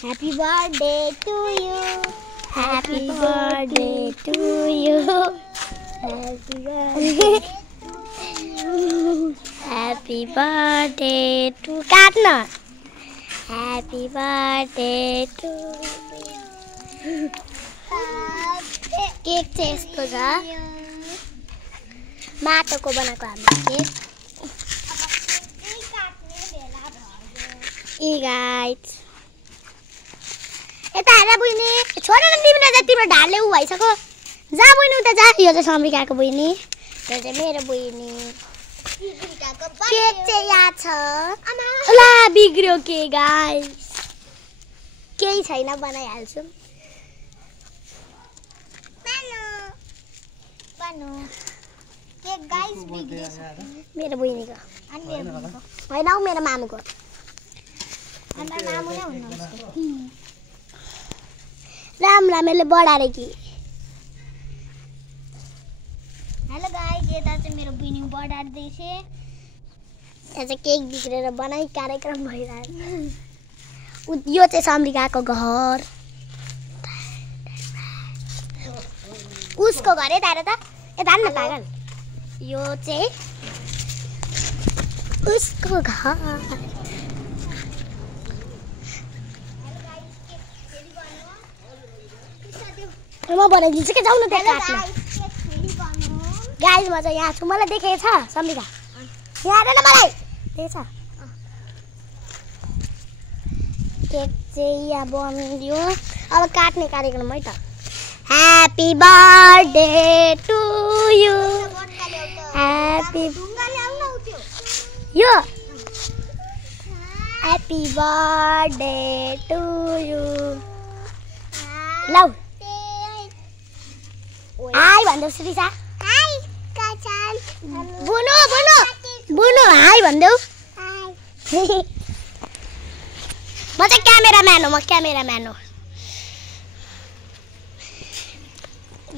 Happy birthday to you. Happy birthday to you. Happy birthday. Happy birthday to Katna. Happy birthday to you. Cake चाहिँ यस्तो छ माटोको बनाएको हाम्रो cake ए guys यता हेर बहिनी छोड न तिम्रो त तिम्रो ढाडले उ भइसक्यो जा बहिनी उता जा यो चाहिँ समरिकाको बहिनी यो चाहिँ मेरो बहिनी केक चाहिँ यहाँ छ ला बिग्रियो के गाइस केही छैन बनाइहाल्छु केक गाइस बिग्रिएछ मेरो बहिनीको अनि मेरो हैन हौ मेरो मामुको अनि मामु नै हुन्न राम रामले बढारे कि हेलो गाइस यता चाहिँ मेरो बहिनी बढार्दैछ यहाँ चाहिँ केक बिग्रेर बनाइ कार्यक्रम भइरहेछ यो चाहिँ समरिकाको घर उसको घर यता हेर त यता न पागल यो चाहिँ उसको घर म बनाइदिन्छु के जाउँ न त्यहाँ काट्न गाइस म चाहिँ यहाँ छु मलाई देखेको छ समरिका यहाँ हेर न मलाई देखेको छ केक चाहिँ यहाँ बनियो अब काट्ने कार्यक्रम है त Happy birthday to you. Happy yo. Happy birthday to you. Love. Hi, भन्दै श्रीसा. Hi, काचन. बुनु बुनु बुनु हाई भन्दै. हाई. म चाहिँ क्यामेराम्यान हो म क्यामेराम्यान हो.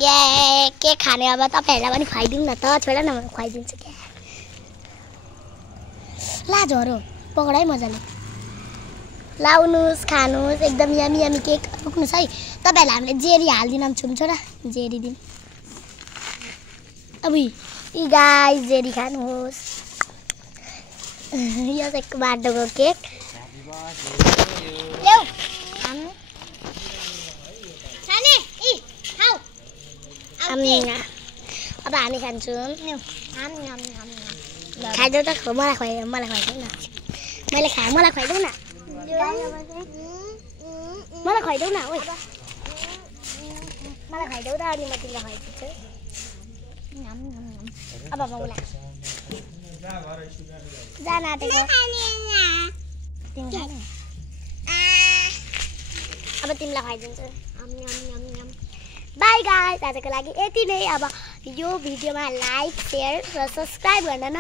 ये के खाने अब तपाईहरुलाई पनि खुवाइदिउँ न त छोड न म खुवाइदिन्छु के ला झरो पकडाइ मजाले लाउनुस् खानुस् एकदम यमी यमी केक पुग्नुस् है तपाईहरुलाई हामीले जेरी हाल्दिनम छुम छोरा जेरी दिन अब यी गाइस जेरी खानुहोस् यो चाहिँ बाटोको केक ल्याउ अब हामी खान्छौँ खाइदेऊ त मलाई खुवाइदेऊ न मैले खाएँ मलाई खुवाइदेऊ न मलाई खुवाइदेऊ न ओइ मलाई खुवाइदेऊ त अनि म तिमीलाई खुवाइदिन्छु अब म उला जान आँटेको अब तिमीलाई खुवाइदिन्छु बाई गाइस आजको लागि यति नै अब यो भिडियोमा लाइक शेयर र सब्स्क्राइब गर्न